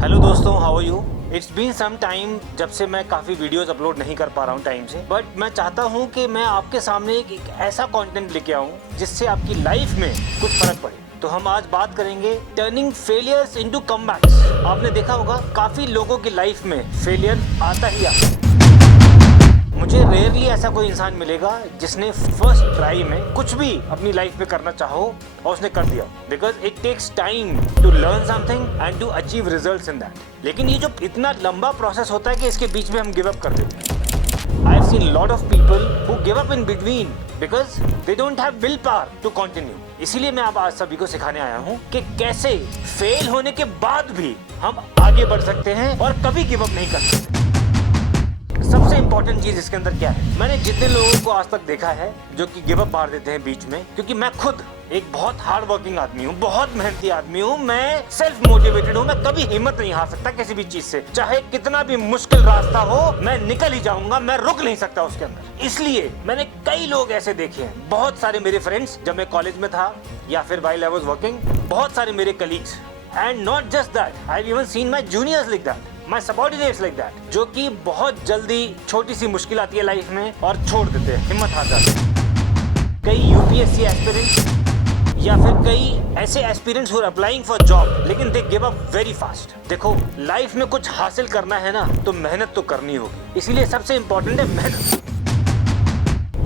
Hello दोस्तों, how are you? It's been some time जब से मैं काफ़ी वीडियोस अपलोड नहीं कर पा रहा हूँ टाइम से, बट मैं चाहता हूँ कि मैं आपके सामने एक ऐसा कंटेंट लेके आऊँ जिससे आपकी लाइफ में कुछ फर्क पड़े। तो हम आज बात करेंगे टर्निंग फेलियर्स इनटू कमबैक्स। आपने देखा होगा काफ़ी लोगों की लाइफ में फेलियर आता ही आता है। मुझे रेयरली ऐसा कोई इंसान मिलेगा जिसने फर्स्ट ट्राई में कुछ भी अपनी लाइफ में करना चाहो और उसने कर दिया, because it takes time to learn something and to achieve results in that. लेकिन ये जो इतना लंबा प्रोसेस होता है कि इसके बीच में हम गिव अप कर देते हैं। I have seen lot of people who give up in between because they don't have willpower to continue. इसीलिए मैं आज सभी को सिखाने आया हूँ कि कैसे फेल होने के बाद भी हम आगे बढ़ सकते हैं और कभी गिव अप नहीं कर सकते। सबसे इंपॉर्टेंट चीज इसके अंदर क्या है? मैंने जितने लोगों को आज तक देखा है जो कि गिव अप मार देते हैं बीच में, क्योंकि मैं खुद एक बहुत हार्ड वर्किंग आदमी हूँ, बहुत मेहनती आदमी हूँ, मैं सेल्फ मोटिवेटेड हूँ, मैं कभी हिम्मत नहीं हार सकता किसी भी चीज से। चाहे कितना भी मुश्किल रास्ता हो, मैं निकल ही जाऊंगा, मैं रुक नहीं सकता उसके अंदर। इसलिए मैंने कई लोग ऐसे देखे हैं, बहुत सारे मेरे फ्रेंड्स जब मैं कॉलेज में था या फिर व्हाइल आई वाज वर्किंग, बहुत सारे मेरे colleagues, and not just that, I have even seen my juniors like that, my subordinates like that, जो कि बहुत जल्दी छोटी सी मुश्किल आती है लाइफ में और छोड़ देते हैं, हिम्मत हार जाते हैं। कई यूपीएससी एस्पिरेंट्स या फिर कई ऐसे aspirants who are applying for job, लेकिन they give up very fast. देखो, लाइफ में कुछ हासिल करना है ना, तो मेहनत तो करनी होगी। इसीलिए सबसे इंपॉर्टेंट है मेहनत।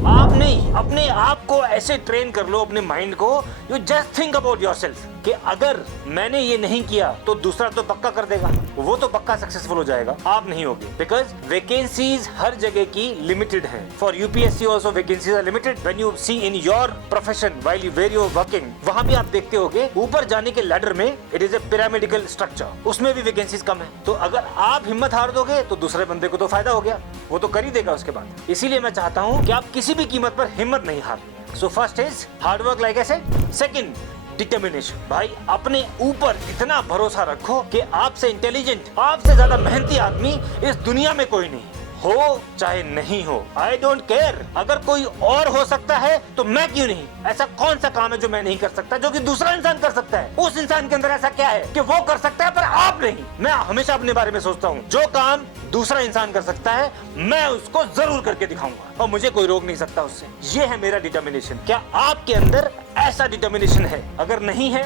आपने अपने आप को ऐसे ट्रेन कर लो, अपने माइंड को, you just think about yourself कि अगर मैंने ये नहीं किया तो दूसरा तो पक्का कर देगा, वो तो पक्का सक्सेसफुल हो जाएगा, आप नहीं होगे। बिकॉज वैकेंसीज हर जगह की लिमिटेड है। For UPSC also vacancies are limited. When you see in your profession while you were you are working, वहां भी आप देखते होगे ऊपर जाने के लैडर में it is a pyramidical structure, उसमें भी वैकेंसीज कम है। तो अगर आप हिम्मत हार दोगे तो दूसरे बंदे को तो फायदा हो गया, वो तो कर ही देगा उसके बाद। इसीलिए मैं चाहता हूँ कि आप किसी भी कीमत पर हिम्मत नहीं हारनी। So first is hard work, like I said. Second, determination. भाई, अपने ऊपर इतना भरोसा रखो कि आपसे इंटेलिजेंट, आपसे ज्यादा मेहनती आदमी इस दुनिया में कोई नहीं, हो चाहे नहीं हो, आई डोंट केयर। अगर कोई और हो सकता है तो मैं क्यों नहीं? ऐसा कौन सा काम है जो मैं नहीं कर सकता, जो कि दूसरा इंसान कर सकता है? उस इंसान के अंदर ऐसा क्या है कि वो कर सकता है पर आप नहीं? मैं हमेशा अपने बारे में सोचता हूँ, जो काम दूसरा इंसान कर सकता है मैं उसको जरूर करके दिखाऊंगा और मुझे कोई रोक नहीं सकता उससे। ये है मेरा डिटर्मिनेशन। क्या आपके अंदर ऐसा डिटर्मिनेशन है? अगर नहीं है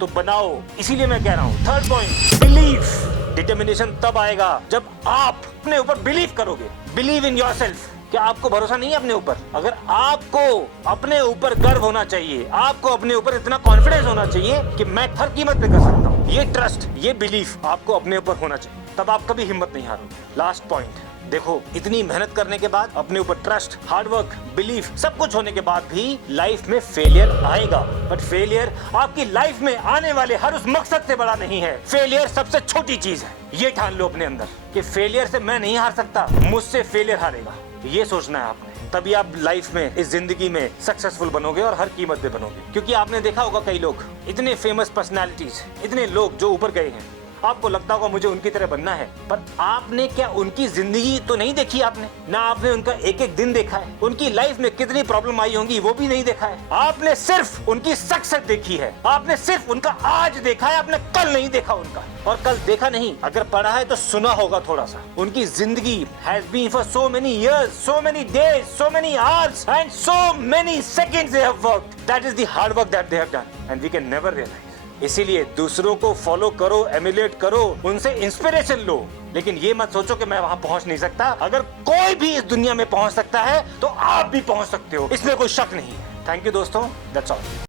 तो बनाओ। इसीलिए मैं कह रहा हूँ, थर्ड पॉइंट, बिलीव। डिटर्मिनेशन तब आएगा जब आप अपने ऊपर बिलीव करोगे। Believe in yourself. क्या आपको भरोसा नहीं है अपने ऊपर? अगर आपको अपने ऊपर गर्व होना चाहिए, आपको अपने ऊपर इतना कॉन्फिडेंस होना चाहिए कि मैं हर कीमत पे कर सकता हूँ, ये ट्रस्ट, ये बिलीफ आपको अपने ऊपर होना चाहिए, तब आप कभी हिम्मत नहीं हारोगे। लास्ट पॉइंट, देखो, इतनी मेहनत करने के बाद, अपने ऊपर ट्रस्ट, हार्डवर्क, बिलीफ, सब कुछ होने के बाद भी लाइफ में फेलियर आएगा, बट फेलियर आपकी लाइफ में आने वाले हर उस मकसद से बड़ा नहीं है। फेलियर सबसे छोटी चीज है। ये ठान लो अपने अंदर कि फेलियर से मैं नहीं हार सकता, मुझसे फेलियर हारेगा। ये सोचना है आपने, तभी आप लाइफ में, इस जिंदगी में सक्सेसफुल बनोगे और हर कीमत पे बनोगे। क्योंकि आपने देखा होगा कई लोग, इतने फेमस पर्सनालिटीज, इतने लोग जो ऊपर गए हैं, आपको लगता होगा मुझे उनकी तरह बनना है, पर आपने क्या उनकी जिंदगी तो नहीं देखी? आपने ना, आपने उनका एक एक दिन देखा है, उनकी लाइफ में कितनी प्रॉब्लम आई होंगी वो भी नहीं देखा है। आपने सिर्फ उनकी सक्सेस देखी है, आपने सिर्फ उनका आज देखा है, आपने कल नहीं देखा उनका। और कल देखा नहीं, अगर पढ़ा है तो सुना होगा थोड़ा सा। उनकी जिंदगी has been for so many years, so many days, so many hours and so many seconds they have worked. That is the hard work that they have done and we can never realise. इसीलिए दूसरों को follow करो, emulate करो, उनसे inspiration लो, लेकिन ये मत सोचो कि मैं वहां पहुंच नहीं सकता। अगर कोई भी इस दुनिया में पहुंच सकता है तो आप भी पहुंच सकते हो, इसमें कोई शक नहीं है। थैंक यू दोस्तों, दैट्स ऑल।